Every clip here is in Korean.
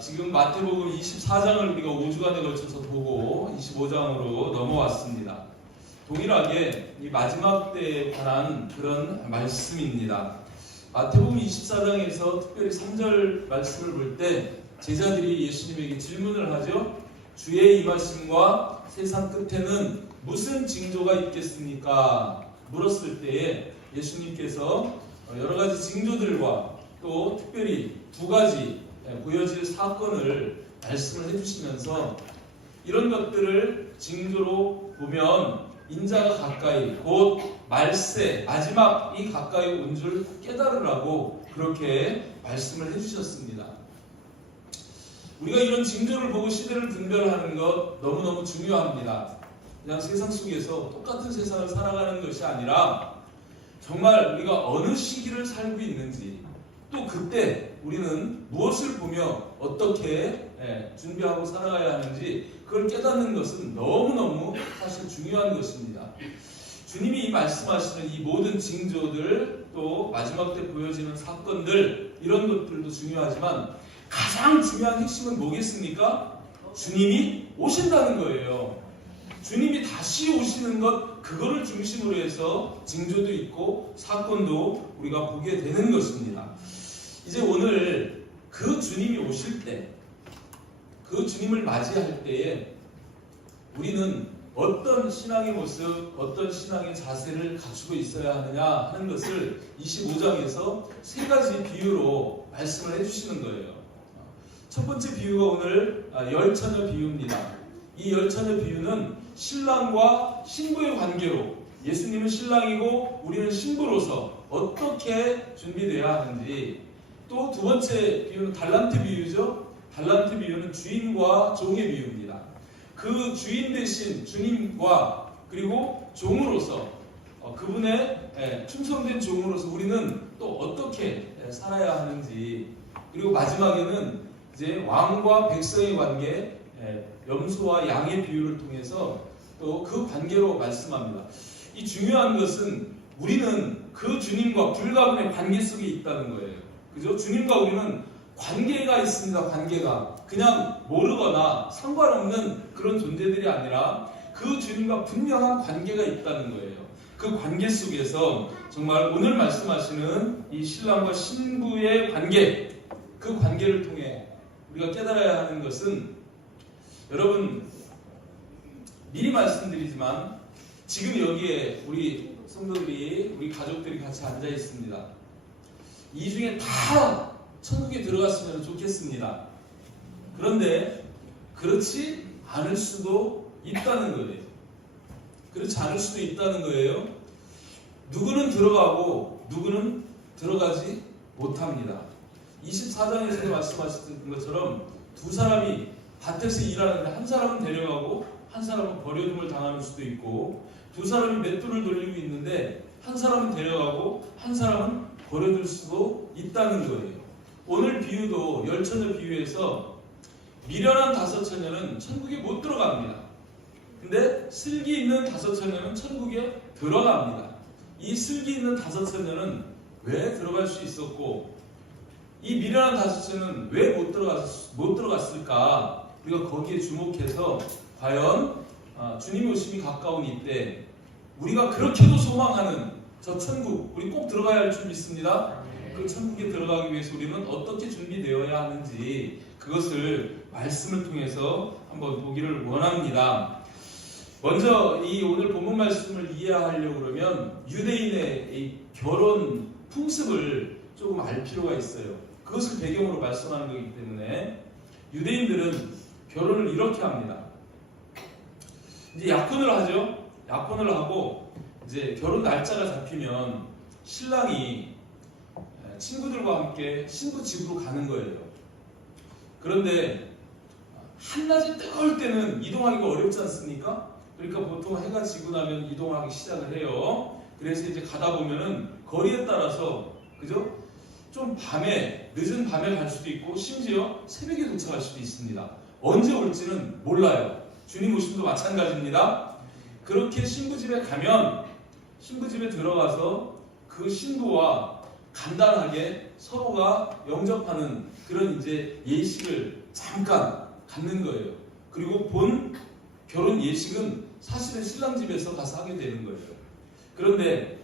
지금 마태복음 24장을 우리가 5주간에 걸쳐서 보고 25장으로 넘어왔습니다. 동일하게 이 마지막 때에 관한 그런 말씀입니다. 마태복음 24장에서 특별히 3절 말씀을 볼 때 제자들이 예수님에게 질문을 하죠. 주의 임하심과 세상 끝에는 무슨 징조가 있겠습니까? 물었을 때에 예수님께서 여러 가지 징조들과 또 특별히 두 가지 보여질 사건을 말씀을 해주시면서 이런 것들을 징조로 보면 인자가 가까이 곧 말세 마지막이 가까이 온 줄 깨달으라고 그렇게 말씀을 해주셨습니다. 우리가 이런 징조를 보고 시대를 분별하는 것 너무너무 중요합니다. 그냥 세상 속에서 똑같은 세상을 살아가는 것이 아니라 정말 우리가 어느 시기를 살고 있는지 또 그때 우리는 무엇을 보며 어떻게 준비하고 살아가야 하는지 그걸 깨닫는 것은 너무너무 사실 중요한 것입니다. 주님이 이 말씀하시는 이 모든 징조들 또 마지막 때 보여지는 사건들 이런 것들도 중요하지만 가장 중요한 핵심은 뭐겠습니까? 주님이 오신다는 거예요. 주님이 다시 오시는 것 그거를 중심으로 해서 징조도 있고 사건도 우리가 보게 되는 것입니다. 이제 오늘 그 주님이 오실 때, 그 주님을 맞이할 때에 우리는 어떤 신앙의 모습, 어떤 신앙의 자세를 갖추고 있어야 하느냐 하는 것을 25장에서 세 가지 비유로 말씀을 해주시는 거예요. 첫 번째 비유가 오늘 열처녀 비유입니다. 이 열처녀 비유는 신랑과 신부의 관계로 예수님은 신랑이고 우리는 신부로서 어떻게 준비되어야 하는지 또 두 번째 비유는 달란트 비유죠. 달란트 비유는 주인과 종의 비유입니다. 그 주인 대신 주님과 그리고 종으로서 그분의 충성된 종으로서 우리는 또 어떻게 살아야 하는지 그리고 마지막에는 이제 왕과 백성의 관계 염소와 양의 비유를 통해서 또 그 관계로 말씀합니다. 이 중요한 것은 우리는 그 주님과 불가분의 관계 속에 있다는 거예요. 그죠? 주님과 우리는 관계가 있습니다. 관계가 그냥 모르거나 상관없는 그런 존재들이 아니라 그 주님과 분명한 관계가 있다는 거예요. 그 관계 속에서 정말 오늘 말씀하시는 이 신랑과 신부의 관계 그 관계를 통해 우리가 깨달아야 하는 것은 여러분 미리 말씀드리지만 지금 여기에 우리 성도들이 우리 가족들이 같이 앉아 있습니다. 이 중에 다 천국에 들어갔으면 좋겠습니다. 그런데 그렇지 않을 수도 있다는 거예요. 그렇지 않을 수도 있다는 거예요. 누구는 들어가고 누구는 들어가지 못합니다. 24장에서 말씀하셨던 것처럼 두 사람이 밭에서 일하는데 한 사람은 데려가고 한 사람은 버려둠을 당하는 수도 있고 두 사람이 맷돌을 돌리고 있는데 한 사람은 데려가고 한 사람은 버려둘 수도 있다는 거예요. 오늘 비유도 열처녀 비유에서 미련한 다섯 처녀는 천국에 못 들어갑니다. 근데 슬기 있는 다섯 처녀는 천국에 들어갑니다. 이 슬기 있는 다섯 처녀는 왜 들어갈 수 있었고 이 미련한 다섯 처녀는 왜 못 들어갔을까? 우리가 거기에 주목해서 과연 주님 오심이 가까운 이때 우리가 그렇게도 소망하는 저 천국 우리 꼭 들어가야 할 줄 믿습니다. 그 천국에 들어가기 위해서 우리는 어떻게 준비되어야 하는지 그것을 말씀을 통해서 한번 보기를 원합니다. 먼저 이 오늘 본문 말씀을 이해하려고 그러면 유대인의 이 결혼 풍습을 조금 알 필요가 있어요. 그것을 배경으로 말씀하는 거기 때문에 유대인들은 결혼을 이렇게 합니다. 이제 약혼을 하죠. 약혼을 하고 이제 결혼 날짜가 잡히면 신랑이 친구들과 함께 신부 집으로 가는 거예요. 그런데 한낮에 뜨거울 때는 이동하기가 어렵지 않습니까? 그러니까 보통 해가 지고 나면 이동하기 시작을 해요. 그래서 이제 가다 보면은 거리에 따라서 그죠? 좀 밤에 늦은 밤에 갈 수도 있고 심지어 새벽에 도착할 수도 있습니다. 언제 올지는 몰라요. 주님 오심도 마찬가지입니다. 그렇게 신부집에 가면 신부집에 들어가서 그 신부와 간단하게 서로가 영접하는 그런 이제 예식을 잠깐 갖는 거예요. 그리고 본 결혼 예식은 사실은 신랑 집에서 가서 하게 되는 거예요. 그런데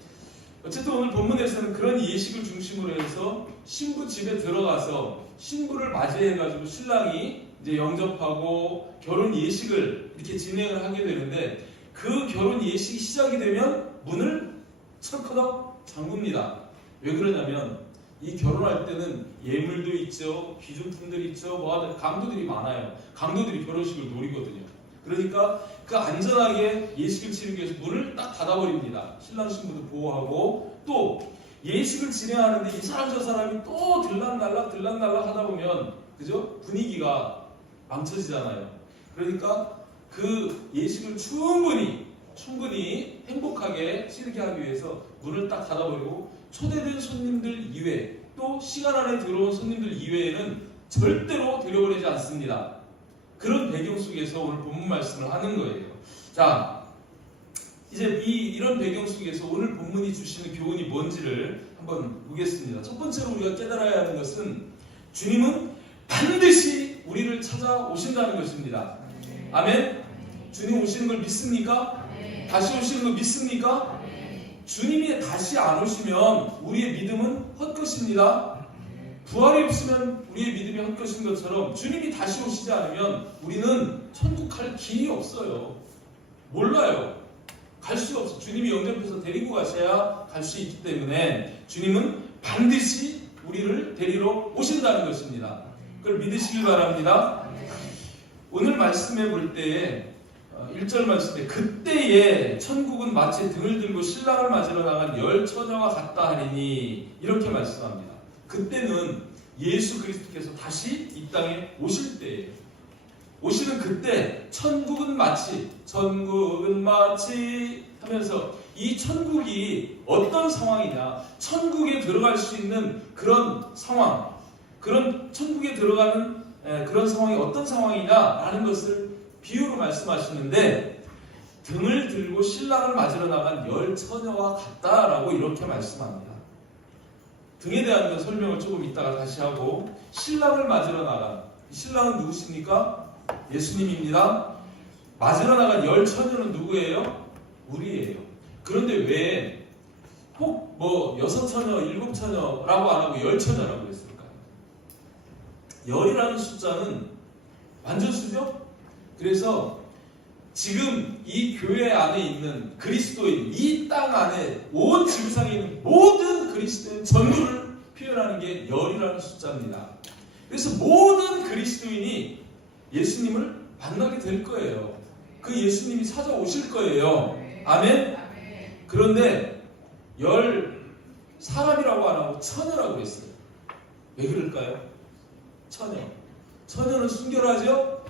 어쨌든 오늘 본문에서는 그런 예식을 중심으로 해서 신부 집에 들어가서 신부를 맞이해가지고 신랑이 이제 영접하고 결혼 예식을 이렇게 진행을 하게 되는데, 그 결혼 예식이 시작이 되면 문을 철커덕 잠굽니다. 왜 그러냐면 이 결혼할 때는 예물도 있죠, 귀중품들이 있죠, 강도들이 많아요. 강도들이 결혼식을 노리거든요. 그러니까 그 안전하게 예식을 치르기 위해서 문을 딱 닫아버립니다. 신랑 신부도 보호하고, 또 예식을 진행하는데 이 사람 저 사람이 또 들락날락 하다 보면 그죠? 분위기가 망쳐지잖아요. 그러니까 그 예식을 충분히 행복하게 치르게 하기 위해서 문을 딱 닫아버리고, 초대된 손님들 이외, 또 시간 안에 들어온 손님들 이외에는 절대로 들여보내지 않습니다. 그런 배경 속에서 오늘 본문 말씀을 하는 거예요. 자, 이제 이런 배경 속에서 오늘 본문이 주시는 교훈이 뭔지를 한번 보겠습니다. 첫 번째로 우리가 깨달아야 하는 것은 주님은 반드시 우리를 찾아오신다는 것입니다. 아멘? 주님 오시는 걸 믿습니까? 다시 오시는 걸 믿습니까? 주님이 다시 안 오시면 우리의 믿음은 헛것입니다. 부활이 없으면 우리의 믿음이 헛것인 것처럼 주님이 다시 오시지 않으면 우리는 천국 갈 길이 없어요. 몰라요. 갈 수가 없어. 주님이 영접해서 데리고 가셔야 갈 수 있기 때문에 주님은 반드시 우리를 데리러 오신다는 것입니다. 그걸 믿으시길 바랍니다. 오늘 말씀해 볼 때에 1절 말씀에 그때에 천국은 마치 등을 들고 신랑을 맞으러 나간 열 처녀와 같다 하리니, 이렇게 말씀합니다. 그때는 예수 그리스도께서 다시 이 땅에 오실 때예요. 오시는 그때 천국은 마치 하면서 이 천국이 어떤 상황이냐, 천국에 들어갈 수 있는 그런 상황, 그런 천국에 들어가는 그런 상황이 어떤 상황이냐라는 것을 비유로 말씀하시는데, 등을 들고 신랑을 맞으러 나간 열 처녀와 같다라고 이렇게 말씀합니다. 등에 대한 설명을 조금 이따가 다시 하고, 신랑을 맞으러 나간, 신랑은 누구십니까? 예수님입니다. 맞으러 나간 열 처녀는 누구예요? 우리예요. 그런데 왜 꼭 여섯 처녀, 일곱 처녀라고 안 하고 열 처녀라고 했을까요? 열이라는 숫자는 완전수죠? 그래서 지금 이 교회 안에 있는 그리스도인, 이 땅 안에 온 지구상에 있는 모든 그리스도인 전부를 표현하는 게 열이라는 숫자입니다. 그래서 모든 그리스도인이 예수님을 만나게 될 거예요. 그 예수님이 찾아오실 거예요. 아멘? 그런데 사람이라고 안 하고 처녀라고 했어요. 왜 그럴까요? 처녀는 순결하죠?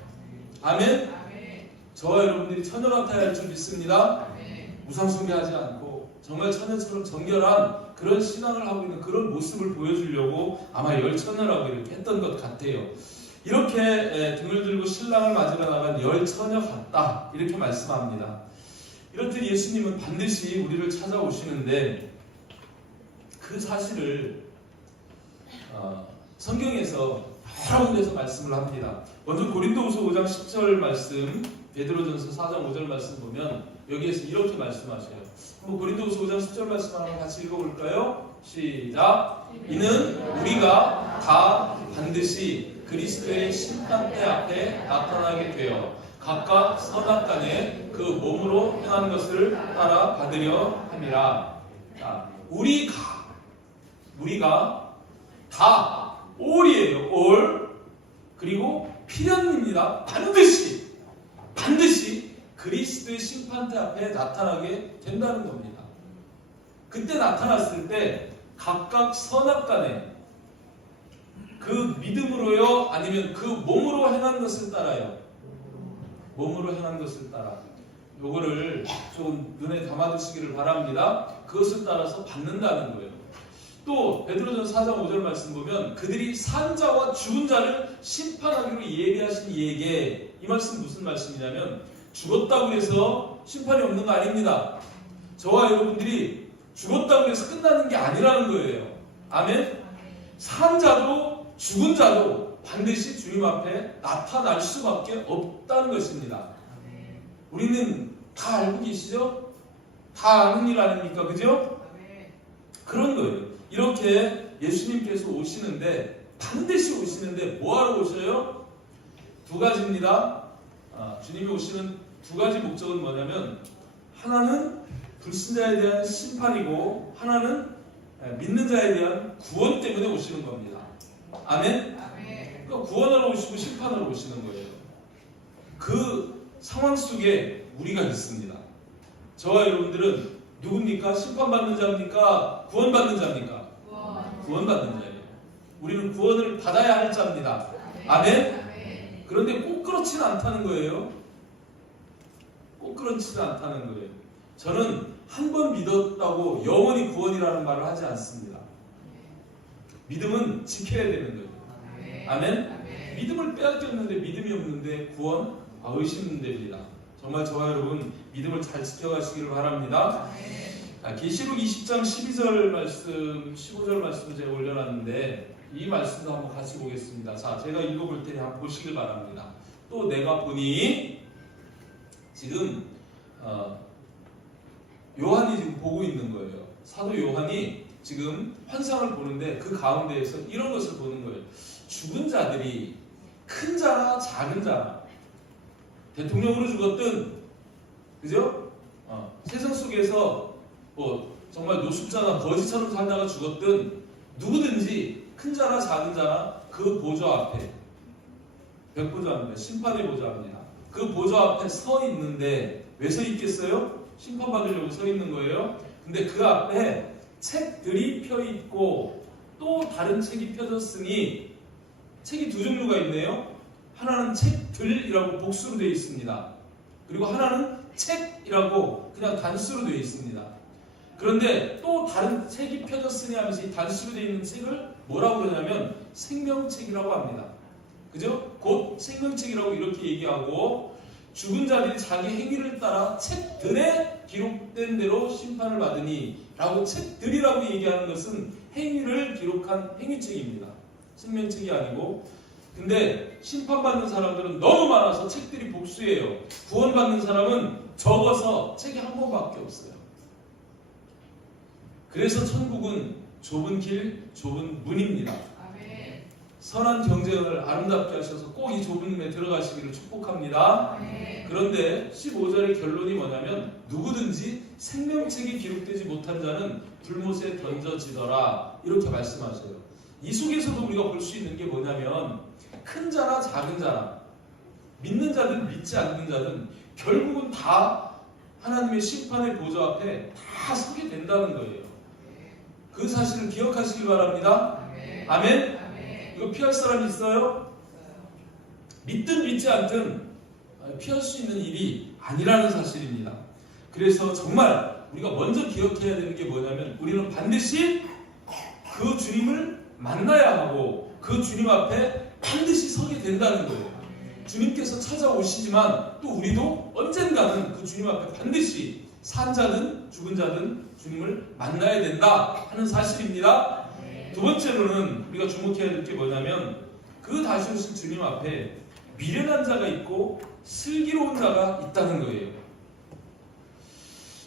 아멘? 저와 여러분들이 처녀 같아야 할 줄 믿습니다. 무상숭배하지 않고 정말 처녀처럼 정결한 그런 신앙을 하고 있는 그런 모습을 보여주려고 아마 열 처녀라고 이렇게 했던 것 같아요. 이렇게 등을 들고 신랑을 맞으러 나간 열 처녀 같다, 이렇게 말씀합니다. 이렇듯 예수님은 반드시 우리를 찾아오시는데, 그 사실을 성경에서 여러 군데서 말씀을 합니다. 먼저 고린도후서 5장 10절 말씀, 베드로전서 4장 5절 말씀 보면 여기에서 이렇게 말씀하셔요. 한번 고린도후서 5장 10절 말씀 한번 같이 읽어볼까요? 시작. 이는 우리가 다 반드시 그리스도의 심판대 앞에 나타나게 되어 각각 선악간에 그 몸으로 행한 것을 따라 받으려 함이라. 자, 우리가 다 all이에요. all. 그리고 필연입니다. 반드시 그리스도의 심판대 앞에 나타나게 된다는 겁니다. 그때 나타났을 때 각각 선악간에 그 믿음으로요, 아니면 그 몸으로 행한 것을 따라요. 몸으로 행한 것을 따라. 요거를 좀 눈에 담아두시기를 바랍니다. 그것을 따라서 받는다는 거예요. 또 베드로전서 4장 5절 말씀 보면 그들이 산 자와 죽은 자를 심판하기로 예비하신 이에게, 이 말씀 무슨 말씀이냐면 죽었다고 해서 심판이 없는 거 아닙니다. 저와 여러분들이 죽었다고 해서 끝나는 게 아니라는 거예요. 아멘? 산 자도 죽은 자도 반드시 주님 앞에 나타날 수밖에 없다는 것입니다. 우리는 다 알고 계시죠? 다 아는 일 아닙니까? 그죠? 그런 거예요. 이렇게 예수님께서 오시는데, 반드시 오시는데 뭐하러 오셔요? 두 가지입니다. 주님이 오시는 두 가지 목적은 뭐냐면, 하나는 불신자에 대한 심판이고, 하나는 믿는 자에 대한 구원 때문에 오시는 겁니다. 아멘? 그러니까 구원하러 오시고 심판하러 오시는 거예요. 그 상황 속에 우리가 있습니다. 저와 여러분들은 누굽니까? 심판받는 자입니까? 구원받는 자입니까? 구원받는 자예요. 우리는 구원을 받아야 할 자입니다. 아멘? 그런데 꼭 그렇지는 않다는 거예요. 꼭 그렇지는 않다는 거예요. 저는 한 번 믿었다고 영원히 구원이라는 말을 하지 않습니다. 믿음은 지켜야 되는 거예요. 아멘? 믿음을 빼앗겼는데, 믿음이 없는데 구원? 의심됩니다. 정말 저와 여러분 믿음을 잘 지켜가시기를 바랍니다. 계시록 20장 12절 말씀, 15절 말씀을 제가 올려놨는데, 이 말씀도 한번 같이 보겠습니다. 자, 제가 읽어볼 테니 한번 보시길 바랍니다. 또 내가 보니, 지금 요한이 지금 보고 있는 거예요. 사도 요한이 지금 환상을 보는데, 그 가운데에서 이런 것을 보는 거예요. 죽은 자들이 큰 자나 작은 자나, 대통령으로 죽었든, 그죠? 세상 속에서 정말 노숙자나 거지처럼 살다가 죽었든, 누구든지 큰 자나 작은 자나 그 보좌 앞에, 백보좌입니다. 심판의 보좌입니다. 그 보좌 앞에 서 있는데, 왜 서 있겠어요? 심판받으려고 서 있는 거예요. 근데 그 앞에 책들이 펴 있고, 또 다른 책이 펴졌으니, 책이 두 종류가 있네요. 하나는 책들이라고 복수로 되어 있습니다. 그리고 하나는 책이라고 그냥 단수로 되어 있습니다. 그런데 또 다른 책이 펴졌으니 하면서 이 단수로 되어 있는 책을 뭐라고 그러냐면 생명책이라고 합니다. 그죠? 곧 생명책이라고 이렇게 얘기하고, 죽은 자들이 자기 행위를 따라 책들에 기록된 대로 심판을 받으니 라고, 책들이라고 얘기하는 것은 행위를 기록한 행위책입니다. 생명책이 아니고. 근데 심판받는 사람들은 너무 많아서 책들이 복수예요. 구원받는 사람은 적어서 책이 한 권밖에 없어요. 그래서 천국은 좁은 길, 좁은 문입니다. 선한 경쟁을 아름답게 하셔서 꼭 이 좁은 문에 들어가시기를 축복합니다. 그런데 15절의 결론이 뭐냐면, 누구든지 생명책이 기록되지 못한 자는 불못에 던져지더라, 이렇게 말씀하셔요. 이 속에서도 우리가 볼 수 있는 게 뭐냐면, 큰 자나 작은 자나, 믿는 자든 믿지 않는 자든 결국은 다 하나님의 심판의 보좌 앞에 다 서게 된다는 거예요. 그 사실을 기억하시기 바랍니다. 아멘? 이거 피할 사람이 있어요? 믿든 믿지 않든 피할 수 있는 일이 아니라는 사실입니다. 그래서 정말 우리가 먼저 기억해야 되는 게 뭐냐면, 우리는 반드시 그 주님을 만나야 하고, 그 주님 앞에 반드시 서게 된다는 거예요. 주님께서 찾아오시지만 또 우리도 언젠가는 그 주님 앞에 반드시 산 자든 죽은 자든 주님을 만나야 된다 하는 사실입니다. 두 번째로는 우리가 주목해야 될 게 뭐냐면, 그 다시 오실 주님 앞에 미련한 자가 있고 슬기로운 자가 있다는 거예요.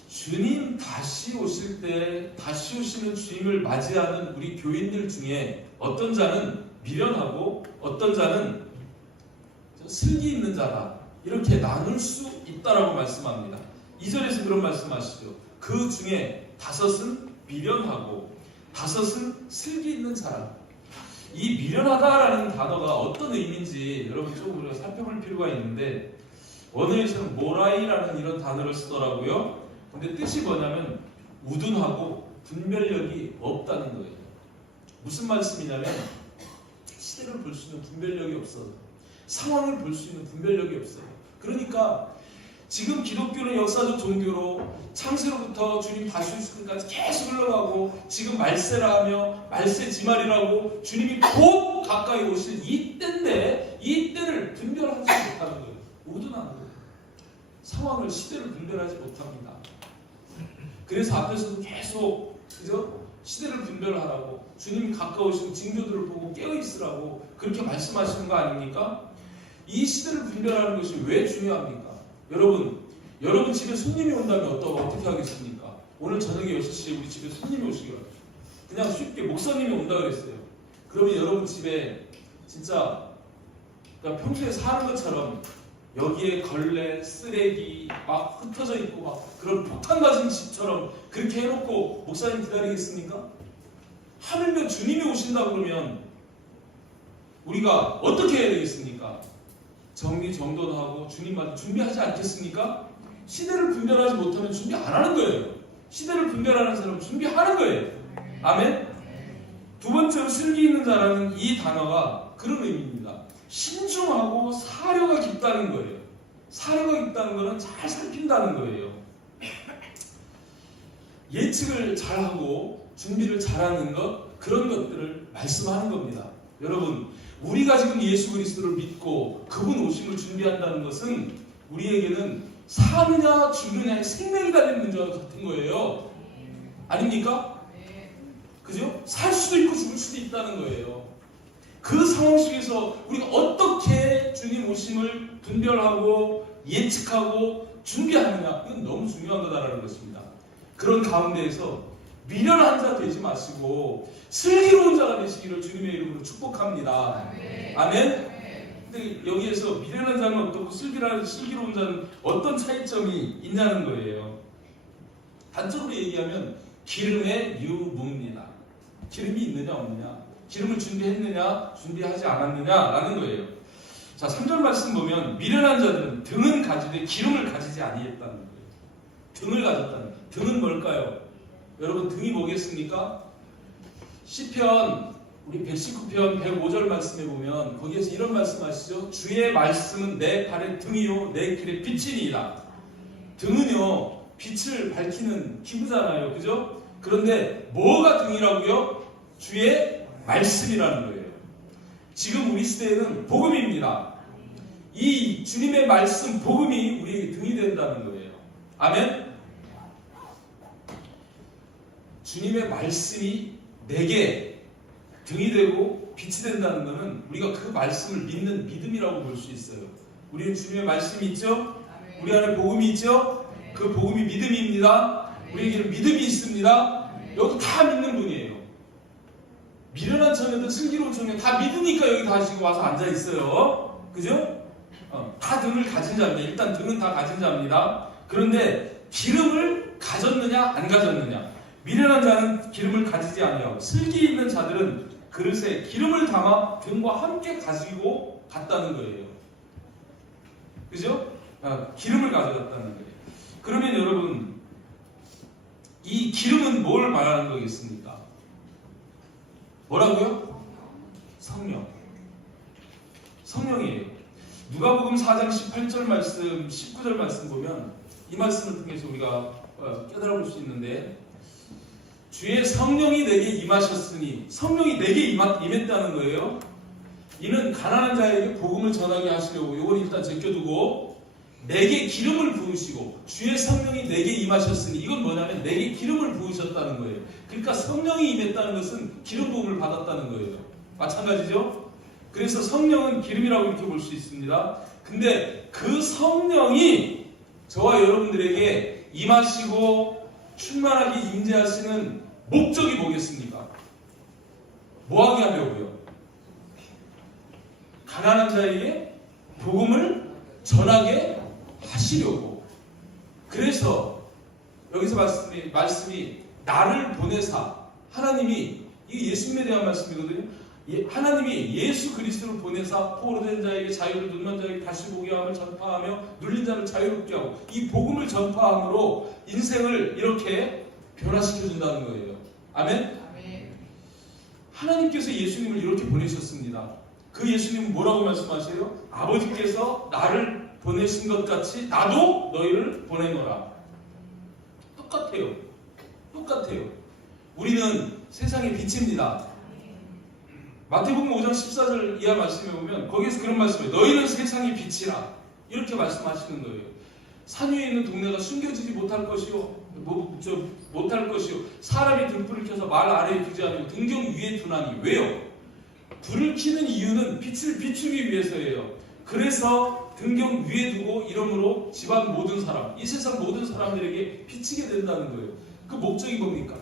주님 다시 오실 때, 다시 오시는 주님을 맞이하는 우리 교인들 중에 어떤 자는 미련하고 어떤 자는 슬기 있는 자다, 이렇게 나눌 수 있다라고 말씀합니다. 2절에서 그런 말씀하시죠. 그 중에 5은 미련하고 5은 슬기 있는 사람. 이 미련하다라는 단어가 어떤 의미인지 여러분 조금 우리가 살펴볼 필요가 있는데, 원어에서는 모라이라는 이런 단어를 쓰더라고요. 근데 뜻이 뭐냐면 우둔하고 분별력이 없다는 거예요. 무슨 말씀이냐면, 시대를 볼 수 있는 분별력이 없어요. 상황을 볼 수 있는 분별력이 없어요. 그러니까 지금 기독교는 역사적 종교로 창세로부터 주님 다시 오실 때까지 계속 흘러가고, 지금 말세라 하며 말세 지말이라고 주님이 곧 가까이 오실 이때인데, 이 때를 분별하지 못하는 거예요. 우둔한 거예요. 상황을, 시대를 분별하지 못합니다. 그래서 앞에서도 계속, 그죠? 시대를 분별하라고 주님 가까우신 징조들을 보고 깨어있으라고 그렇게 말씀하시는 거 아닙니까? 이 시대를 분별하는 것이 왜 중요합니까? 여러분 집에 손님이 온다면 어떻게 하겠습니까? 오늘 저녁에 6시에 우리 집에 손님이 오시기 바랍니다. 그냥 쉽게 목사님이 온다 그랬어요. 그러면 여러분 집에 진짜 그러니까 평소에 사는 것처럼 여기에 걸레, 쓰레기 막 흩어져 있고 막 그런 폭탄 맞은 집처럼 그렇게 해놓고 목사님 기다리겠습니까? 하물며 주님이 오신다 그러면 우리가 어떻게 해야 되겠습니까? 정리정돈하고 주님만 준비하지 않겠습니까? 시대를 분별하지 못하면 준비 안 하는 거예요. 시대를 분별하는 사람은 준비하는 거예요. 아멘? 두 번째로 슬기 있는 자라는 이 단어가 그런 의미입니다. 신중하고 사려가 깊다는 거예요. 사려가 깊다는 것은 잘 살핀다는 거예요. 예측을 잘하고 준비를 잘하는 것, 그런 것들을 말씀하는 겁니다. 여러분, 우리가 지금 예수 그리스도를 믿고 그분 오심을 준비한다는 것은 우리에게는 사느냐 죽느냐의 생명이 달린 문제와 같은 거예요. 아닙니까? 그죠? 살 수도 있고 죽을 수도 있다는 거예요. 그 상황 속에서 우리가 어떻게 주님 오심을 분별하고 예측하고 준비하느냐, 이건 너무 중요한 거다라는 것입니다. 그런 가운데에서 미련한 자 되지 마시고 슬기로운 자가 되시기를 주님의 이름으로 축복합니다. 아멘? 근데 여기에서 미련한 자는 어떻고 슬기로운 자는 어떤 차이점이 있냐는 거예요. 단적으로 얘기하면 기름의 유무입니다. 기름이 있느냐 없느냐, 기름을 준비했느냐 준비하지 않았느냐라는 거예요. 자, 3절 말씀 보면 미련한 자들은 등은 가지되 기름을 가지지 아니했다는 거예요. 등을 가졌다는 거예요. 등은 뭘까요? 여러분, 등이 뭐겠습니까? 시편 우리 119편 105절 말씀에 보면 거기에서 이런 말씀하시죠. 주의 말씀은 내 발의 등이요 내 길의 빛이니이다. 등은요 빛을 밝히는 기구잖아요. 그죠? 그런데 뭐가 등이라고요? 주의 말씀이라는 거예요. 지금 우리 시대에는 복음입니다. 이 주님의 말씀 복음이 우리에게 등이 된다는 거예요. 아멘? 주님의 말씀이 내게 등이 되고 빛이 된다는 것은 우리가 그 말씀을 믿는 믿음이라고 볼 수 있어요. 우리는 주님의 말씀이 있죠? 우리 안에 복음이 있죠? 그 복음이 믿음입니다. 우리에게는 믿음이 있습니다. 여기 다 믿는 분이에요. 미련한 처녀든 슬기로운 처녀 다 믿으니까 여기 다 지금 와서 앉아 있어요. 그죠? 다 등을 가진 자입니다. 일단 등은 다 가진 자입니다. 그런데 기름을 가졌느냐 안 가졌느냐. 미련한 자는 기름을 가지지 아니하고 슬기 있는 자들은 그릇에 기름을 담아 등과 함께 가지고 갔다는 거예요. 그죠? 기름을 가져갔다는 거예요. 그러면 여러분, 이 기름은 뭘 말하는 거겠습니까? 뭐라고요? 성령. 성령이에요. 누가복음 4장 18절 말씀, 19절 말씀 보면 이 말씀을 통해서 우리가 깨달아 볼 수 있는데, 주의 성령이 내게 임하셨으니, 성령이 내게 임했다는 거예요. 이는 가난한 자에게 복음을 전하게 하시려고, 이건 일단 제껴두고, 내게 기름을 부으시고 주의 성령이 내게 임하셨으니, 이건 뭐냐면 내게 기름을 부으셨다는 거예요. 그러니까 성령이 임했다는 것은 기름 부음을 받았다는 거예요. 마찬가지죠? 그래서 성령은 기름이라고 이렇게 볼 수 있습니다. 근데 그 성령이 저와 여러분들에게 임하시고 충만하게 임재하시는 목적이 뭐겠습니까? 뭐하게 하려고요? 가난한 자에게 복음을 전하게 하시려고. 그래서 여기서 말씀이 나를 보내사, 하나님이, 이게 예수님에 대한 말씀이거든요. 하나님이 예수 그리스도를 보내사 포로된 자에게 자유를, 눈먼 자에게 다시 보게 함을 전파하며 눌린 자를 자유롭게 하고, 이 복음을 전파함으로 인생을 이렇게 변화시켜준다는 거예요. 아멘? 하나님께서 예수님을 이렇게 보내셨습니다. 그 예수님은 뭐라고 말씀하세요? 아버지께서 나를 보내신 것 같이 나도 너희를 보내노라. 똑같아요. 똑같아요. 우리는 세상의 빛입니다. 마태복음 5장 14절 이하 말씀에 보면 거기에서 그런 말씀이에요. 너희는 세상의 빛이라. 이렇게 말씀하시는 거예요. 산 위에 있는 동네가 숨겨지지 못할 것이요, 못할 것이요 사람이 등불을 켜서 말 아래에 두지 않고 등경 위에 두나니. 왜요? 불을 켜는 이유는 빛을 비추기 위해서예요. 그래서 등경 위에 두고 이러므로 집안 모든 사람, 이 세상 모든 사람들에게 비치게 된다는 거예요. 그 목적이 뭡니까?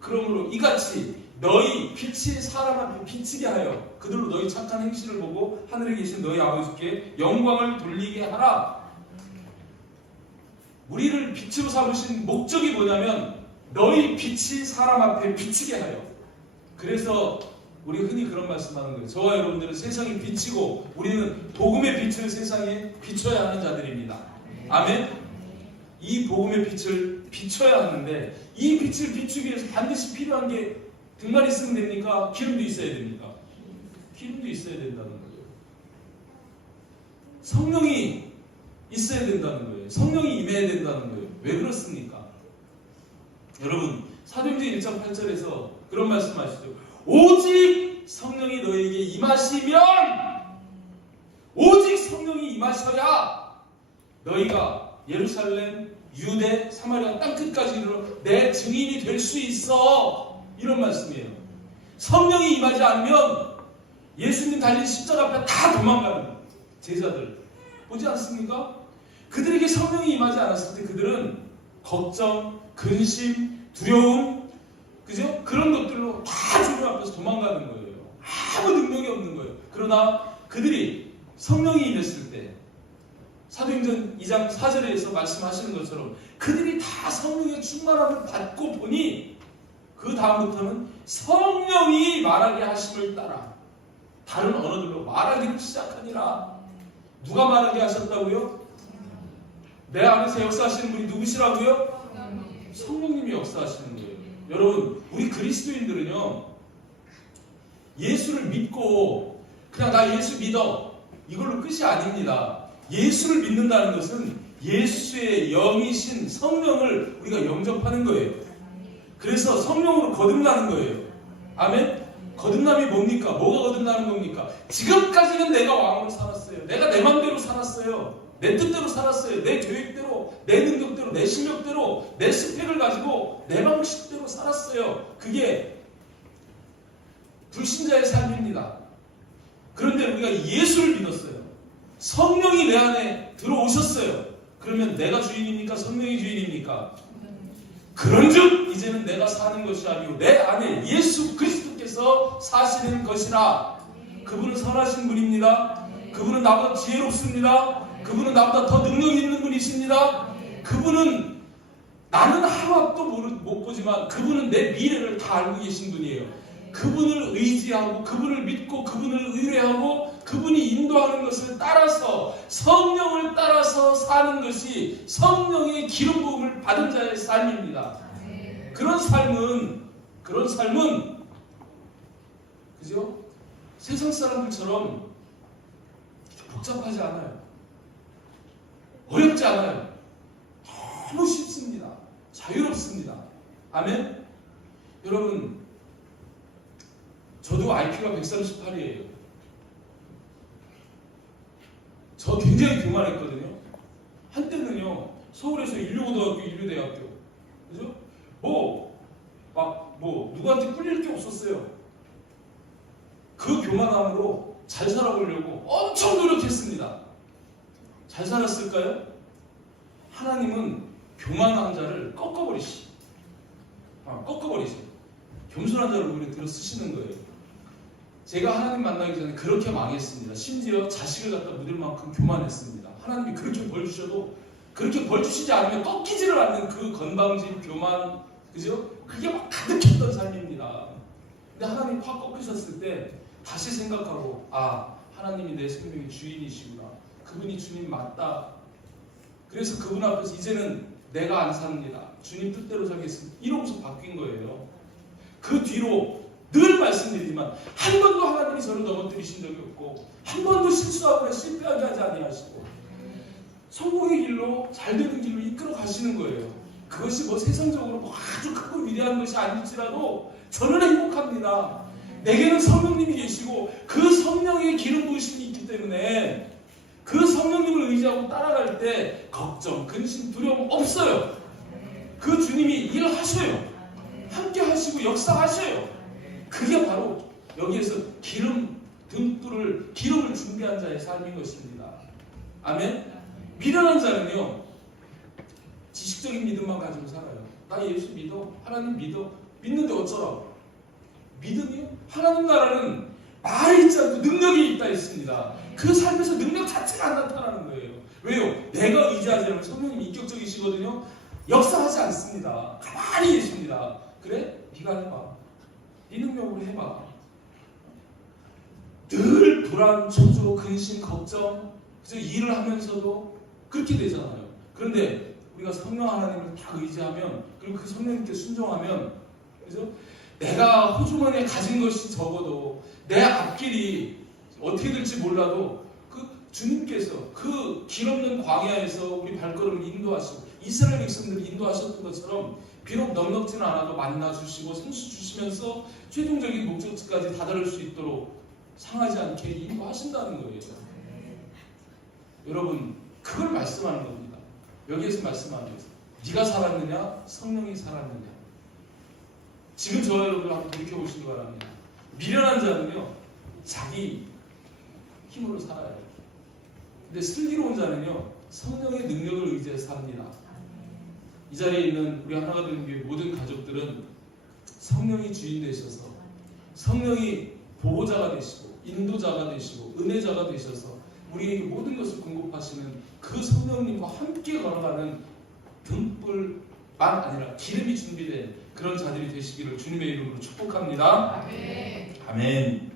그러므로 이같이 너희 빛이 사람 앞에 비치게 하여 그들로 너희 착한 행실을 보고 하늘에 계신 너희 아버지께 영광을 돌리게 하라. 우리를 빛으로 삼으신 목적이 뭐냐면 너희 빛이 사람 앞에 비치게 하여. 그래서 우리 흔히 그런 말씀하는 거예요. 저와 여러분들은 세상이 빛이고 우리는 복음의 빛을 세상에 비춰야 하는 자들입니다. 아멘. 이 복음의 빛을 비춰야 하는데 이 빛을 비추기 위해서 반드시 필요한 게 등만 있으면 됩니까? 기름도 있어야 됩니까? 기름도 있어야 된다는 거예요. 성령이 있어야 된다는 거예요. 성령이 임해야 된다는 거예요. 왜 그렇습니까? 여러분 사도행전 1장 8절에서 그런 말씀하시죠. 오직 성령이 너에게 임하시면, 오직 성령이 임하셔야 너희가 예루살렘, 유대, 사마리아 땅끝까지 이르러 내 증인이 될 수 있어. 이런 말씀이에요. 성령이 임하지 않으면 예수님 달린 십자가 앞에 다 도망가는 제자들 보지 않습니까? 그들에게 성령이 임하지 않았을 때 그들은 걱정, 근심, 두려움, 그죠? 그런 것들로 다 주님 앞에서 도망가는 거예요. 아무 능력이 없는 거예요. 그러나 그들이 성령이 임했을 때 사도행전 2장 4절에서 말씀하시는 것처럼 그들이 다 성령의 충만함을 받고 보니 그 다음부터는 성령이 말하게 하심을 따라 다른 언어들로 말하기를 시작하니라. 누가 말하게 하셨다고요? 내 안에서 역사하시는 분이 누구시라고요? 성령님이 역사하시는 거예요. 여러분 우리 그리스도인들은요 예수를 믿고 그냥 나 예수 믿어 이걸로 끝이 아닙니다. 예수를 믿는다는 것은 예수의 영이신 성령을 우리가 영접하는 거예요. 그래서 성령으로 거듭나는 거예요. 아멘? 거듭남이 뭡니까? 뭐가 거듭나는 겁니까? 지금까지는 내가 왕으로 살았어요. 내가 내 맘대로 살았어요. 내 뜻대로 살았어요. 내 계획대로, 내 능력대로, 내 실력대로, 내 스펙을 가지고 내 방식대로 살았어요. 그게 불신자의 삶입니다. 그런데 우리가 예수를 믿었어요. 성령이 내 안에 들어오셨어요. 그러면 내가 주인입니까? 성령이 주인입니까? 그런즉 이제는 내가 사는 것이 아니고 내 안에 예수 그리스도께서 사시는 것이라. 그분은 선하신 분입니다. 그분은 나보다 지혜롭습니다. 그분은 나보다 더 능력 있는 분이십니다. 그분은 나는 하루 앞도 못 보지만 그분은 내 미래를 다 알고 계신 분이에요. 그분을 의지하고 그분을 믿고 그분을 의뢰하고 그분이 인도하는 것을 따라서 성령을 따라서 사는 것이 성령의 기름 부음을 받은 자의 삶입니다. 그런 삶은 그죠? 세상 사람들처럼 복잡하지 않아요. 어렵지 않아요. 너무 쉽습니다. 자유롭습니다. 아멘? 여러분 저도 IQ가 138이에요. 저 굉장히 교만했거든요. 한때는요, 서울에서 인류고등학교, 인류대학교, 그죠? 누구한테 꿀릴 게 없었어요. 그 교만함으로 잘 살아보려고 엄청 노력했습니다. 잘 살았을까요? 하나님은 교만한 자를 꺾어버리시. 겸손한 자를 오히려 들어 쓰시는 거예요. 제가 하나님 만나기 전에 그렇게 망했습니다. 심지어 자식을 갖다 묻을 만큼 교만했습니다. 하나님이 그렇게 벌 주셔도 그렇게 벌 주시지 않으면 꺾이지를 않는 그 건방진 교만, 그죠? 그게 막 가득했던 삶입니다. 근데 하나님 확 꺾으셨을 때 다시 생각하고 하나님이 내 생명의 주인이시구나. 그분이 주님 맞다. 그래서 그분 앞에서 이제는 내가 안 삽니다. 주님 뜻대로 살겠습니다. 이러고서 바뀐 거예요. 그 뒤로 늘 말씀드리지만 한 번도 하나님이 저를 넘어뜨리신 적이 없고 한 번도 실수하거나 실패하게 하지 아니하시고 성공의 길로 잘 되는 길로 이끌어 가시는 거예요. 그것이 뭐 세상적으로 뭐 아주 크고 위대한 것이 아닐지라도 저는 행복합니다. 내게는 성령님이 계시고 그 성령의 기름 부으심이 있기 때문에 그 성령님을 의지하고 따라갈 때 걱정, 근심, 두려움 없어요. 그 주님이 일하셔요. 함께 하시고 역사하셔요. 그게 바로 여기에서 기름을 준비한 자의 삶인 것입니다. 아멘. 미련한 자는요, 지식적인 믿음만 가지고 살아요. 나 예수 믿어, 하나님 믿어, 믿는데 어쩌라고? 믿음이요? 하나님 나라는 말이 있지 않고 능력이 있다 했습니다. 그 삶에서 능력 자체가 안 나타나는 거예요. 왜요? 내가 의지하지 않으면 성령님이 인격적이시거든요. 역사하지 않습니다. 가만히 계십니다. 그래? 네가 해봐. 네 능력으로 해봐. 늘 불안, 초조, 근심, 걱정, 그래서 일을 하면서도 그렇게 되잖아요. 그런데 우리가 성령 하나님을 다 의지하면, 그리고 그 성령님께 순종하면, 그래서 내가 호주머니에 가진 것이 적어도 내 앞길이 어떻게 될지 몰라도 그 주님께서 그 길 없는 광야에서 우리 발걸음을 인도하시고 이스라엘 백성들을 인도하셨던 것처럼 비록 넉넉지는 않아도 만나 주시고 생수 주시면서 최종적인 목적지까지 다다를 수 있도록 상하지 않게 인도하신다는 거예요. 여러분, 그걸 말씀하는 겁니다. 여기에서 말씀하는 거예요. 네가 살았느냐? 성령이 살았느냐? 지금 저와 여러분들 한번 돌이켜보시기 바랍니다. 미련한 자는요, 자기 힘으로 살아요. 근데 슬기로운 자는요, 성령의 능력을 의지해서 삽니다. 이 자리에 있는 우리 하나가 되는 교회 모든 가족들은 성령이 주인 되셔서, 성령이 보호자가 되시고 인도자가 되시고 은혜자가 되셔서 우리에게 모든 것을 공급하시는 그 성령님과 함께 걸어가는 등불만 아니라 기름이 준비된 그런 자들이 되시기를 주님의 이름으로 축복합니다. 아멘. 아멘.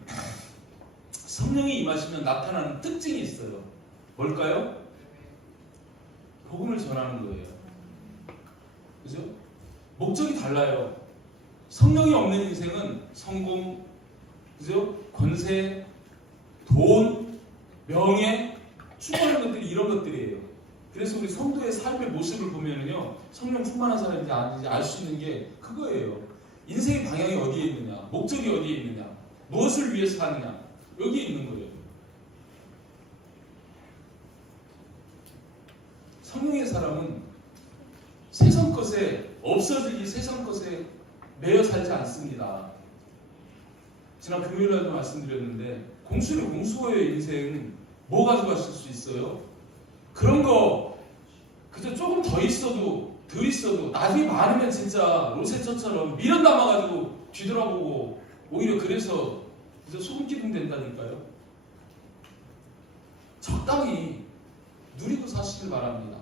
성령이 임하시면 나타나는 특징이 있어요. 뭘까요? 복음을 전하는 거예요. 그죠? 목적이 달라요. 성령이 없는 인생은 성공, 그죠? 권세, 돈, 명예, 추구하는 것들이 이런 것들이에요. 그래서 우리 성도의 삶의 모습을 보면은요, 성령 충만한 사람인지 아닌지 알 수 있는 게 그거예요. 인생의 방향이 어디에 있느냐, 목적이 어디에 있느냐, 무엇을 위해서 사느냐, 여기에 있는 거예요. 성령의 사람은 세상 것에 없어지기, 세상 것에 매여 살지 않습니다. 지난 금요일날도 말씀드렸는데 공수의 인생 뭐 가져가실 수 있어요? 그런 거 그저 조금 더 있어도 나중에 많으면 진짜 로세처처럼 미련 남아가지고 뒤돌아보고 오히려 그래서 소금 기둥 된다니까요. 적당히 누리고 사시길 바랍니다.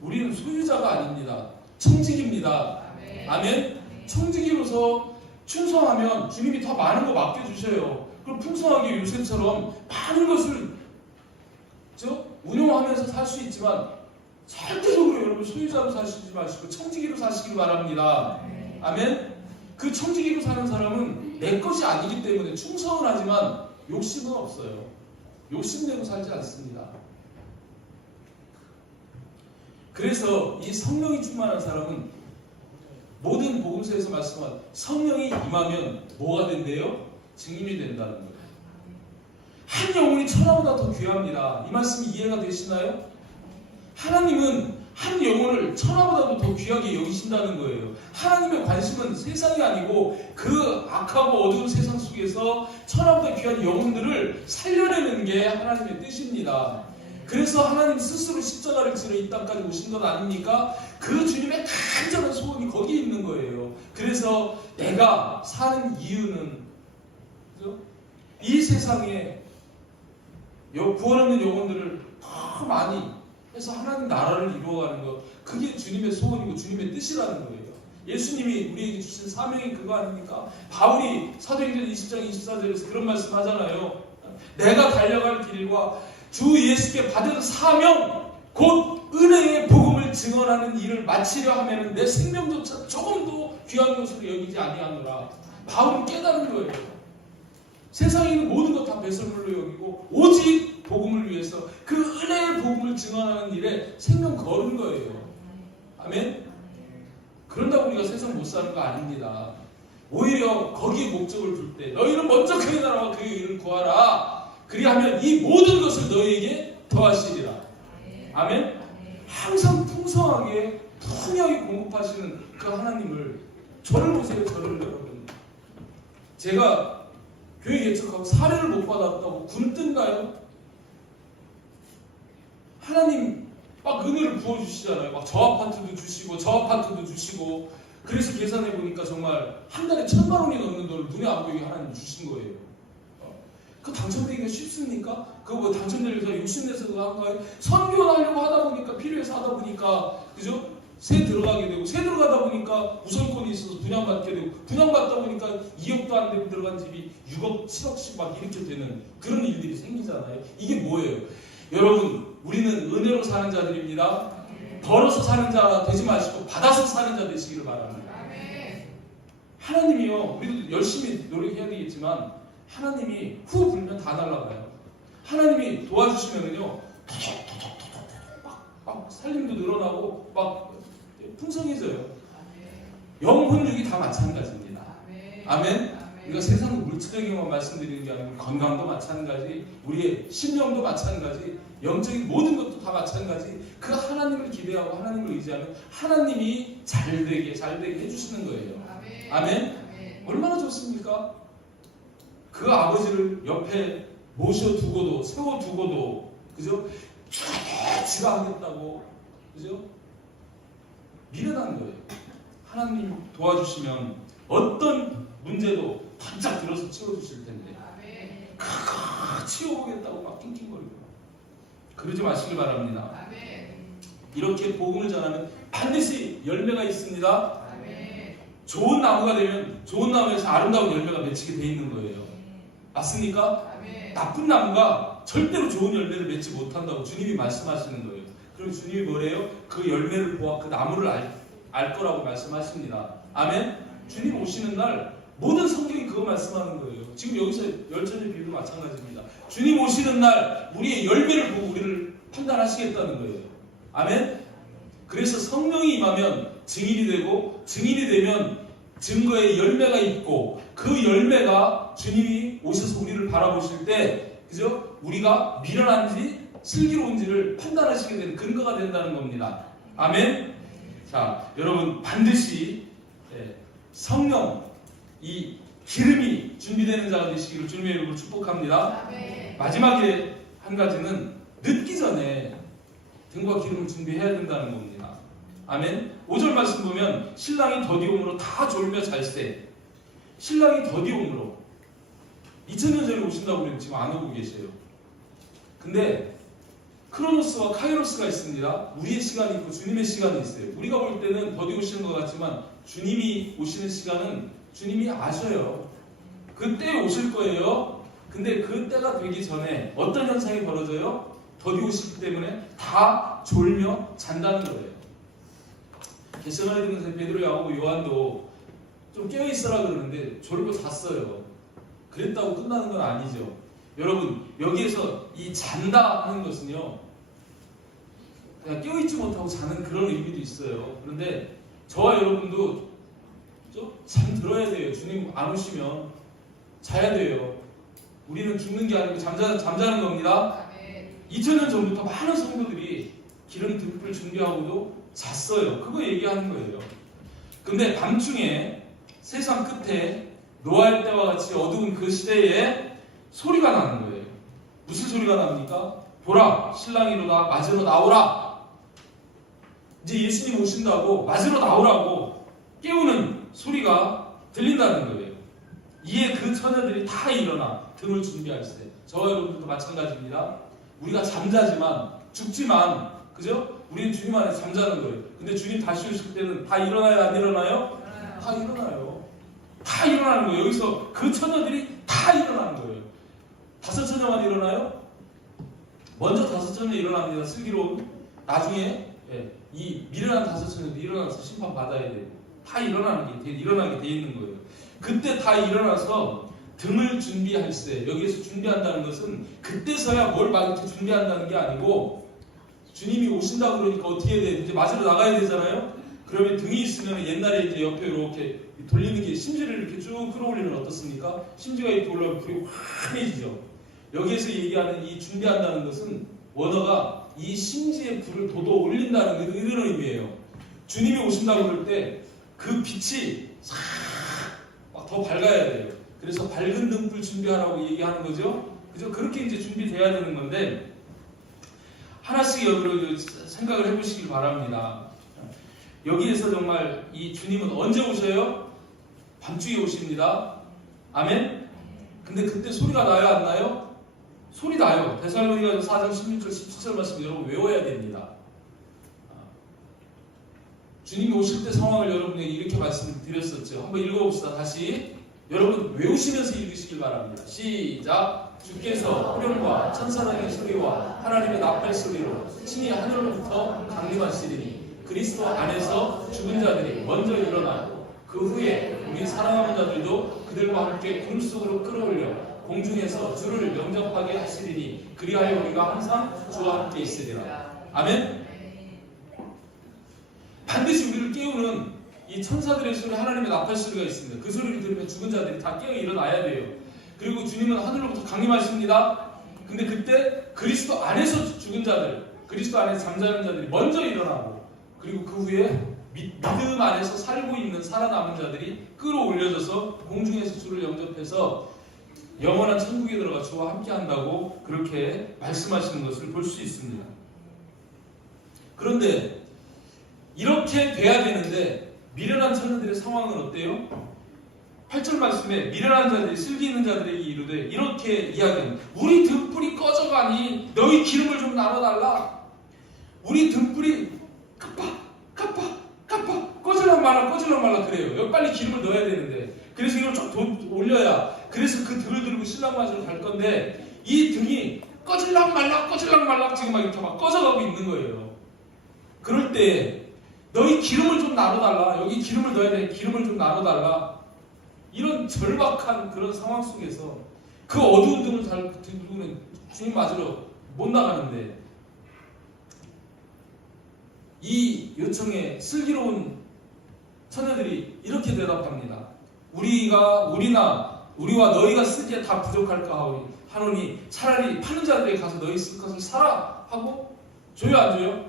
우리는 소유자가 아닙니다. 청직입니다. 아멘. 청직이로서 충성하면 주님이 더 많은 거 맡겨주셔요. 그럼 풍성하게 요셉처럼 많은 것을 운용하면서 살 수 있지만 절대적으로 여러분 소유자로 사시지 마시고 청지기로 사시길 바랍니다. 아멘. 그 청지기로 사는 사람은 내 것이 아니기 때문에 충성은 하지만 욕심은 없어요. 욕심내고 살지 않습니다. 그래서 이 성령이 충만한 사람은 모든 복음서에서 말씀한 성령이 임하면 뭐가 된대요? 증인이 된다는 거예요. 한 영혼이 천하보다 더 귀합니다. 이 말씀이 이해가 되시나요? 하나님은 한 영혼을 천하보다도 더 귀하게 여기신다는 거예요. 하나님의 관심은 세상이 아니고 그 악하고 어두운 세상 속에서 천하보다 귀한 영혼들을 살려내는 게 하나님의 뜻입니다. 그래서 하나님 스스로 십자가를 지러 이 땅까지 오신 것 아닙니까? 그 주님의 간절한 소원이 거기에 있는 거예요. 그래서 내가 사는 이유는 이 세상에 구원 없는 영혼들을 더 많이 해서 하나님 나라를 이루어가는 것, 그게 주님의 소원이고 주님의 뜻이라는 거예요. 예수님이 우리에게 주신 사명이 그거 아닙니까? 바울이 사도행전 20장 24절에서 그런 말씀 하잖아요. 내가 달려갈 길과 주 예수께 받은 사명, 곧 은혜의 복음을 증언하는 일을 마치려 하면 내 생명조차 조금도 귀한 것으로 여기지 아니하노라. 바울은 깨달은 거예요. 세상에 있는 모든 것 다 배설물로 여기고 오직 복음을 위해서 그 은혜의 복음을 증언하는 일에 생명 거는 거예요. 아멘? 그런다고 우리가 세상 못 사는 거 아닙니다. 오히려 거기에 목적을 둘 때 너희는 먼저 그의 나라와 그의 의를 구하라. 그리하면 이 모든 것을 너희에게 더하시리라. 아멘? 항상 풍성하게 풍요하게 공급하시는 그 하나님을, 저를 보세요. 저를, 여러분. 제가 교회 개척하고 사례를 못 받았다고 굶뜬가요? 하나님 막 은혜를 부어주시잖아요. 막 저 아파트도 주시고 저 아파트도 주시고. 그래서 계산해 보니까 정말 한 달에 1,000만 원이 넘는 돈을 눈에 안 보이게 하나님 주신 거예요. 그 당첨되기가 쉽습니까? 그거 뭐 당첨되려서 욕심내서도 한 거예요? 선교하려고 하다 보니까, 필요해서 하다 보니까, 그죠? 새 들어가게 되고, 새 들어가다 보니까 우선권이 있어서 분양받게 되고, 분양받다 보니까 2억도 안 되고 들어간 집이 6억, 7억씩 막 이렇게 되는 그런 일들이 생기잖아요. 이게 뭐예요? 여러분, 우리는 은혜로 사는 자들입니다. 벌어서 사는 자 되지 마시고 받아서 사는 자 되시기를 바랍니다. 하나님이요, 우리도 열심히 노력해야 되겠지만 하나님이 후 불면 다 날아가요. 하나님이 도와주시면은요, 막 살림도 늘어나고 막 풍성해져요. 영혼육이 다 마찬가지입니다. 아멘. 우리가 세상 물질적인만 말씀드리는 게 아니고 건강도 마찬가지, 우리의 심령도 마찬가지, 영적인 모든 것도 다 마찬가지. 그 하나님을 기대하고 하나님을 의지하면 하나님이 잘되게 해주시는 거예요. 아멘. 얼마나 좋습니까? 그 아버지를 옆에 모셔두고도, 세워두고도, 그죠? 지가 하겠다고, 그죠? 미련한 거예요. 하나님 도와주시면 어떤 문제도 반짝 들어서 치워주실 텐데, 치워보겠다고 막 낑낑거리고. 그러지 마시길 바랍니다. 이렇게 복음을 전하면 반드시 열매가 있습니다. 좋은 나무가 되면 좋은 나무에서 아름다운 열매가 맺히게 돼 있는 거예요. 맞습니까? 나쁜 나무가 절대로 좋은 열매를 맺지 못한다고 주님이 말씀하시는 거예요. 그럼 주님이 뭐래요? 그 열매를 보아 그 나무를 알 거라고 말씀하십니다. 아멘? 주님 오시는 날 모든 성경이 그거 말씀하는 거예요. 지금 여기서 열천의 비유도 마찬가지입니다. 주님 오시는 날 우리의 열매를 보고 우리를 판단하시겠다는 거예요. 아멘? 그래서 성령이 임하면 증인이 되고, 증인이 되면 증거의 열매가 있고, 그 열매가 주님이 오셔서 우리를 바라보실 때, 그죠? 우리가 미련한지 슬기로운지를 판단하시게 되는 근거가 된다는 겁니다. 아멘? 자, 여러분 반드시 성령, 이 기름이 준비되는 자가 되시기를 주님의 이름으로 축복합니다. 마지막에 한 가지는 늦기 전에 등과 기름을 준비해야 된다는 겁니다. 아멘. 5절 말씀 보면 신랑이 더디옴으로 다 졸며 잘세. 신랑이 더디옴으로 2000년 전에 오신다고 그러면 지금 안 오고 계세요. 근데 크로노스와 카이로스가 있습니다. 우리의 시간이 있고 주님의 시간이 있어요. 우리가 볼 때는 더디 오시는 것 같지만 주님이 오시는 시간은 주님이 아셔요. 그때 오실 거예요. 근데 그 때가 되기 전에 어떤 현상이 벌어져요? 더디 오시기 때문에 다 졸며 잔다는 거예요. 개성을 듣는 베드로, 야고보, 요한도 좀 깨어있어라 그러는데 졸고 잤어요. 그랬다고 끝나는 건 아니죠. 여러분, 여기에서 이 잔다 하는 것은요, 그냥 깨어있지 못하고 자는 그런 의미도 있어요. 그런데 저와 여러분도 좀 잠들어야 돼요. 주님 안 오시면 자야 돼요. 우리는 죽는 게 아니고 잠자는 겁니다. 2000년 전부터 많은 성도들이 기름 등불 준비하고도 잤어요. 그거 얘기하는 거예요. 근데 밤중에 세상 끝에 노아의 때와 같이 어두운 그 시대에 소리가 나는 거예요. 무슨 소리가 납니까? 보라, 신랑이로다, 맞으러 나오라. 이제 예수님 오신다고 맞으러 나오라고 깨우는 소리가 들린다는 거예요. 이에 그 처녀들이 다 일어나 등을 준비할세. 저와 여러분들도 마찬가지입니다. 우리가 잠자지만, 죽지만, 그죠? 우리는 주님 안에 잠자는 거예요. 근데 주님 다시 오실 때는 다 일어나요? 안 일어나요? 다 일어나요. 다 일어나는 거예요. 여기서 그 처녀들이 다 일어나는 거예요. 5처녀만 일어나요? 먼저 5처녀 일어납니다. 슬기로운. 나중에 이 미련한 5처녀도 일어나서 심판 받아야 돼요. 다 일어나게 돼 있는 거예요. 그때 다 일어나서 등을 준비할세. 여기에서 준비한다는 것은 그때서야 뭘 막 이렇게 준비한다는 게 아니고, 주님이 오신다 그러니까 어떻게 해야 돼? 이제 맞으러 나가야 되잖아요. 그러면 등이 있으면 옛날에 이제 옆에 이렇게 돌리는 게 심지를 이렇게 쭉 끌어올리면 어떻습니까? 심지가 이렇게 올라오면 불이 환해지죠. 여기에서 얘기하는 이 준비한다는 것은 원어가 이 심지에 불을 돋워 올린다는 이런 의미예요. 주님이 오신다고 그럴 때 그 빛이 싹 더 밝아야 돼요. 그래서 밝은 등불 준비하라고 얘기하는 거죠. 그죠? 그렇게 이제 준비돼야 되는 건데 하나씩 여러분 생각을 해보시길 바랍니다. 여기에서 정말 이 주님은 언제 오셔요? 밤중에 오십니다. 아멘? 근데 그때 소리가 나요? 안 나요? 소리 나요. 데살로니가서 4장 16절 17절 말씀 여러분 외워야 됩니다. 주님이 오실 때 상황을 여러분에게 이렇게 말씀드렸었죠. 한번 읽어봅시다. 다시 여러분 외우시면서 읽으시길 바랍니다. 시작. 주께서 호령과 천사장의 소리와 하나님의 나팔 소리로 친히 하늘로부터 강림하시리니 그리스도 안에서 죽은 자들이 먼저 일어나고 그 후에 우리 사랑하는 자들도 그들과 함께 구름 속으로 끌어올려 공중에서 주를 영접하게 하시리니 그리하여 우리가 항상 주와 함께 있으리라. 아멘. 반드시 우리를 깨우는 이 천사들의 소리, 하나님의 나팔 소리가 있습니다. 그 소리를 들으면 죽은 자들이 다 깨어 일어나야 돼요. 그리고 주님은 하늘로부터 강림하십니다. 근데 그때 그리스도 안에서 죽은 자들, 그리스도 안에서 잠자는 자들이 먼저 일어나고, 그리고 그 후에 믿음 안에서 살고 있는 살아남은 자들이 끌어올려져서 공중에서 주를 영접해서 영원한 천국에 들어가 주와 함께 한다고 그렇게 말씀하시는 것을 볼 수 있습니다. 그런데 이렇게 돼야 되는데 미련한 천사들의 상황은 어때요? 8절 말씀에 미련한 자들이 슬기 있는 자들에게 이르되 이렇게 이야기합니다. 우리 등불이 꺼져가니 너희 기름을 좀 나눠달라. 우리 등불이 까빠 꺼질랑 말라 그래요. 여기 빨리 기름을 넣어야 되는데 그래서 이걸 좀 올려야 그래서 그 등을 들고 신랑 맞으러 갈 건데 이 등이 꺼질랑 말락 지금 막 이렇게 막 꺼져가고 있는 거예요. 그럴 때 너희 기름을 좀 나눠달라. 여기 기름을 넣어야 돼. 기름을 좀 나눠달라. 이런 절박한 그런 상황 속에서 그 어두운 등을 잘 들고는 주님 맞으러 못 나가는데 이 요청에 슬기로운 처녀들이 이렇게 대답합니다. 우리와 너희가 쓰기에 다 부족할까 하노니 차라리 파는 자들에게 가서 너희 쓸 것을 사라 하고 줘요 안 줘요?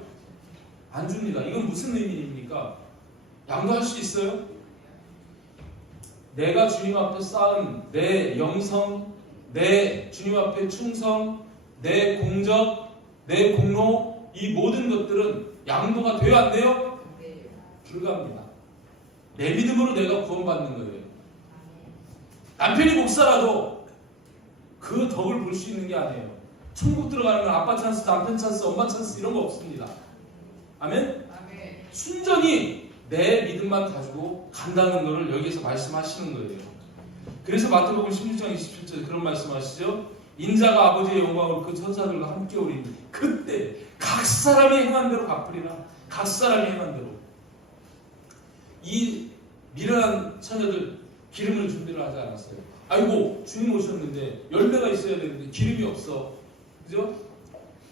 안 줍니다. 이건 무슨 의미입니까? 양도할 수 있어요? 내가 주님 앞에 쌓은 내 영성, 내 주님 앞에 충성, 내 공적, 내 공로 이 모든 것들은 양도가 돼요 안 돼요? 불가합니다. 내 믿음으로 내가 구원받는 거예요. 남편이 목사라도 그 덕을 볼 수 있는 게 아니에요. 천국 들어가는 건 아빠 찬스, 남편 찬스, 엄마 찬스 이런 거 없습니다. 아멘? 순전히 내 믿음만 가지고 간다는 것을 여기에서 말씀하시는 거예요. 그래서 마태복음 16장 27절에 그런 말씀하시죠. 인자가 아버지의 영광으로 그 천사들과 함께 오리니 그때 각 사람이 행한 대로 갚으리라. 각 사람이 행한 대로. 이 미련한 처녀들 기름을 준비를 하지 않았어요. 아이고 주님 오셨는데 열매가 있어야 되는데 기름이 없어. 그죠?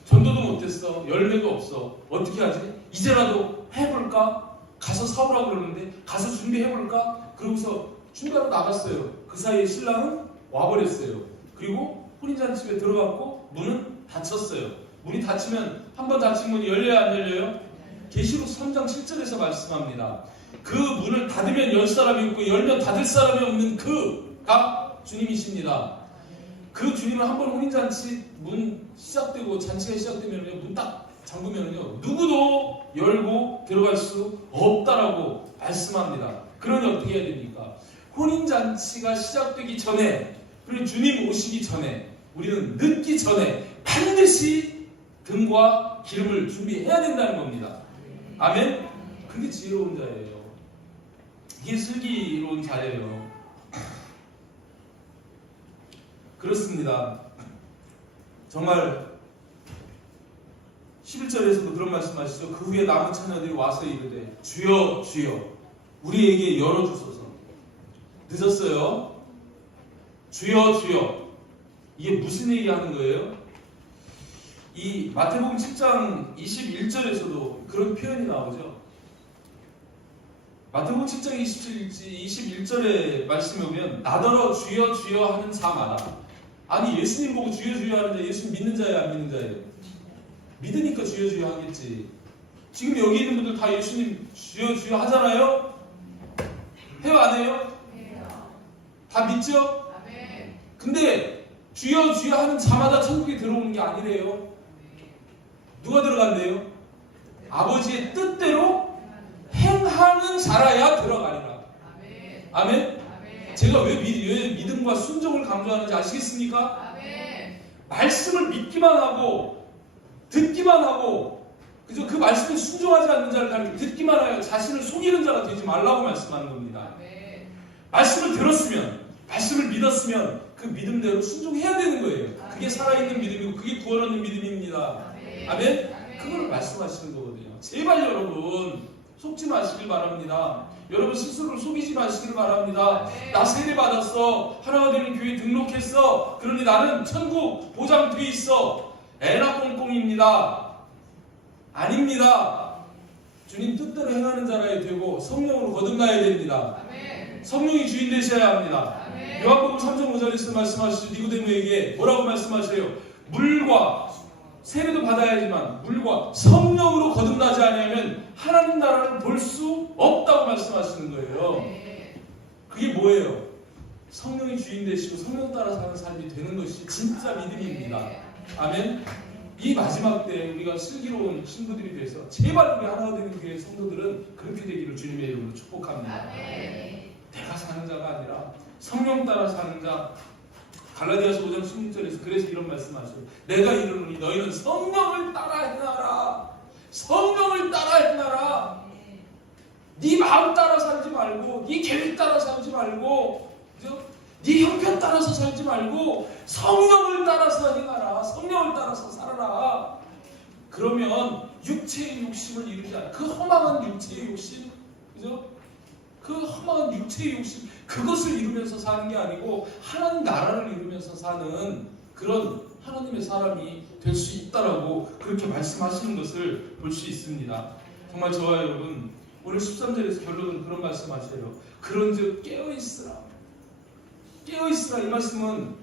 전도도 못했어. 열매도 없어. 어떻게 하지? 이제라도 해볼까? 가서 사오라고 그러는데 가서 준비해볼까? 그러고서 준비하러 나갔어요. 그 사이에 신랑은 와버렸어요. 그리고 혼인잔치집에 들어갔고 문은 닫혔어요. 문이 닫히면 한 번 닫힌 문이 열려요 안 열려요? 계시록 3장 7절에서 말씀합니다. 그 문을 닫으면 열 사람이 있고 열면 닫을 사람이 없는 그가 주님이십니다. 그 주님은 한 번 혼인잔치 문 시작되고 잔치가 시작되면 문 딱 잠그면요 누구도 열고 들어갈 수 없다라고 말씀합니다. 그러니 어떻게 해야 됩니까? 혼인잔치가 시작되기 전에 그리고 주님 오시기 전에 우리는 늦기 전에 반드시 등과 기름을 준비해야 된다는 겁니다. 아멘? 그게 지혜로운 자예요. 이게 슬기로운 자예요. 그렇습니다. 정말 11절에서도 그런 말씀하시죠. 그 후에 남은 처녀들이 와서 이르되 주여 주여 우리에게 열어주소서. 늦었어요. 주여 주여. 이게 무슨 얘기하는 거예요? 이 마태복음 7장 21절에서도 그런 표현이 나오죠. 마태복음 7장 21절의 말씀에 보면 나더러 주여 주여 하는 자마다. 아니 예수님 보고 주여 주여 하는 자 예수님 믿는 자예요 안 믿는 자예요? 믿으니까 주여 주여 하겠지. 지금 여기 있는 분들 다 예수님 주여 주여 하잖아요? 해요 안 해요? 다 믿죠? 근데 주여 주여 하는 자마다 천국에 들어오는 게 아니래요. 누가 들어간대요? 아버지의 뜻대로 행하는 자라야 들어가리라. 아멘? 제가 왜 믿음과 순종을 강조하는지 아시겠습니까? 말씀을 믿기만 하고 듣기만 하고 그저 그 말씀에 순종하지 않는 자를 가리켜 듣기만 하여 자신을 속이는 자가 되지 말라고 말씀하는 겁니다. 말씀을 들었으면 말씀을 믿었으면 그 믿음대로 순종해야 되는 거예요. 그게 살아있는 믿음이고 그게 구원 얻는 믿음입니다. 아멘? 그걸 말씀하시는 거거든요. 제발 여러분 속지 마시길 바랍니다. 여러분 스스로를 속이지 마시길 바랍니다. 나 세례 받았어. 하나가 되는 교회에 등록했어. 그러니 나는 천국 보장돼 있어. 에나 꽁꽁입니다. 아닙니다. 주님 뜻대로 행하는 자라야 되고 성령으로 거듭나야 됩니다. 성령이 주인 되셔야 합니다. 요한복음 3장 5절에서 말씀하시죠. 니고데모에게 뭐라고 말씀하세요? 물과 세례도 받아야지만 물과 성령으로 거듭나지 않으면 하나님 나라를 볼 수 없다고 말씀하시는 거예요. 그게 뭐예요? 성령이 주인 되시고 성령 따라 사는 삶이 되는 것이 진짜 믿음입니다. 아멘. 이 마지막 때 우리가 슬기로운 신부들이 돼서 제발 우리 하나가 되는 교회 성도들은 그렇게 되기를 주님의 이름으로 축복합니다. 내가 사는 자가 아니라 성령 따라 사는 자. 갈라디아서 5장 16절에서 그래서 이런 말씀하셔요. 내가 이르노니 너희는 성령을 따라 행하라. 성령을 따라 행하라. 네 마음 따라 살지 말고 네 계획 따라 살지 말고 그죠? 네 형편 따라서 살지 말고 성령을 따라서 행하라. 성령을 따라서 살아라. 그러면 육체의 욕심을 이루지 않아. 그 허망한 육체의 욕심 그죠? 그 허망한 육체의 욕심 그것을 이루면서 사는 게 아니고 하나님 나라를 이루면서 사는 그런 하나님의 사람이 될 수 있다라고 그렇게 말씀하시는 것을 볼 수 있습니다. 정말 저와 여러분 오늘 13절에서 결론은 그런 말씀하세요. 그런즉 깨어있으라. 깨어있으라 이 말씀은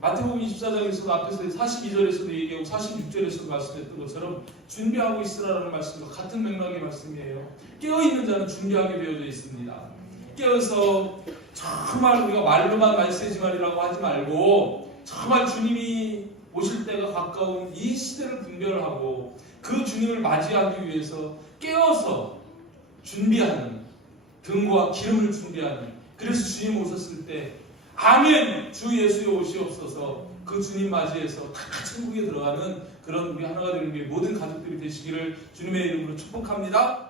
마태복음 24장에서도 앞에서 42절에서도 얘기하고 46절에서도 말씀했던 것처럼 준비하고 있으라라는 말씀과 같은 맥락의 말씀이에요. 깨어있는 자는 준비하게 되어져 있습니다. 깨어서 정말 우리가 말로만 말세지말이라고 하지 말고 정말 주님이 오실 때가 가까운 이 시대를 분별하고 그 주님을 맞이하기 위해서 깨어서 준비하는 등과 기름을 준비하는 그래서 주님 오셨을 때 아멘 주 예수의 오시옵소서 그 주님 맞이해서 다 천국에 들어가는 그런 우리 하나가 되는 게 모든 가족들이 되시기를 주님의 이름으로 축복합니다.